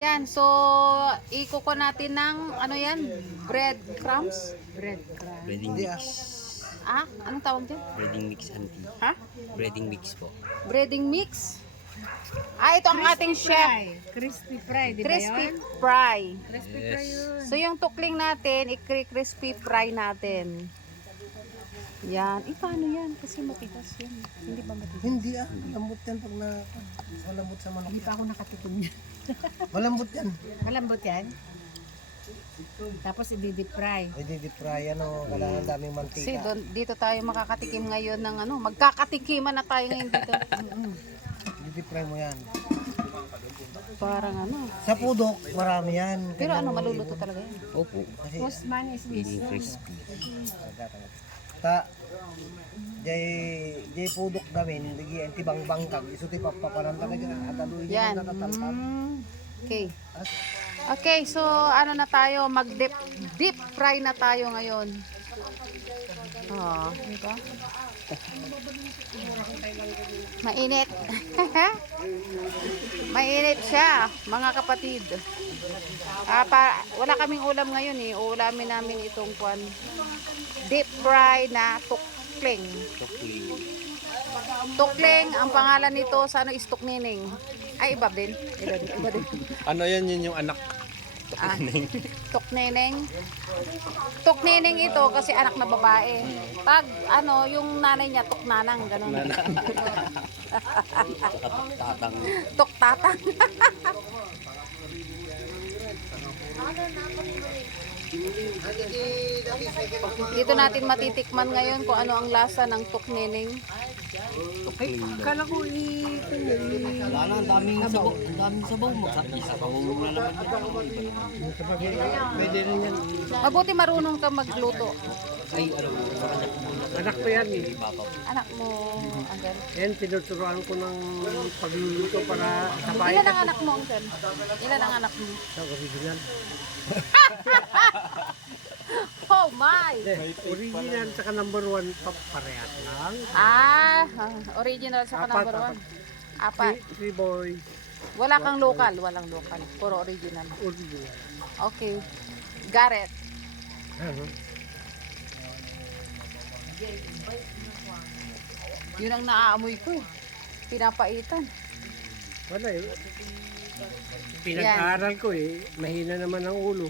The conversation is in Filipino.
Yan, so ikuko natin ng ano yan? Breadcrumbs? Breadcrumbs. Breading mix. Ah, anong tawag dyan? Breading mix, auntie. Ha? Breading mix po. Breading mix? Ah, ito ang ating chef. Crispy fry, di ba Crispy yun? fry. Crispy fry yun. So yung tukling natin, i-crispy fry natin. Yan. Paano yan? Kasi matigas yan. Hindi ba matigas? Hindi lambot yan pag malambot sa manok. Hindi pa ako nakatikim niya. Malambot yan. Malambot yan. Tapos i-deep fry. Pwede deep fry, kailangan daming mantika. Kasi dito tayo makakatikim ngayon ng ano, magkakatikiman na tayo ngayon dito. Deep fry mo yan. Parang ano. Sa pudok, marami yan. Pero ano, maluluto talaga yan. Opo. Kasi, Most man is Breading crispy. jay pudok damin, lagi ang tibang bangkag, isuti papapanan talaga, ataluin Yan. yung nakataltab. Okay. Okay, so ano na tayo, deep fry na tayo ngayon. Oh, di ba? Mainit. Mainit siya, mga kapatid. Wala kaming ulam ngayon eh. Uulamin namin itong deep fry na tukling. Tukling. Tukling, ang pangalan nito sa ano is tuknining. Ay, iba din. Iba din. Ano yun yung anak? Ah, tukneneng. Tukneneng ito kasi anak na babae. Pag ano, yung nanay niya tuknanang, ganun. Tatang. Tuktatang. Dito natin matitikman ngayon kung ano ang lasa ng tukneneng. Kala ko Wala na, ang daming sabaw. Ang daming sabaw. Magsabaw na naman. Pwede rin yan. Mabuti marunong ka magluto. Ay, alam mo. Anak ko yan eh. Anak mo, Angel. Yan, tinuturuan ko ng pagluluto para sa bahay. Ilan ang anak mo, Angel? Ilan ang anak mo? Sa original. Oh my! Original saka number 1, parehas lang. Ah, original sa number 1. Apat. Three boys, Wala kang local, walang local. Puro original. original. Okay. Got it. Yun ang naaamoy ko eh. Pinapaitan. Wala eh. Pinag-aaral ko eh. Mahina naman ang ulo.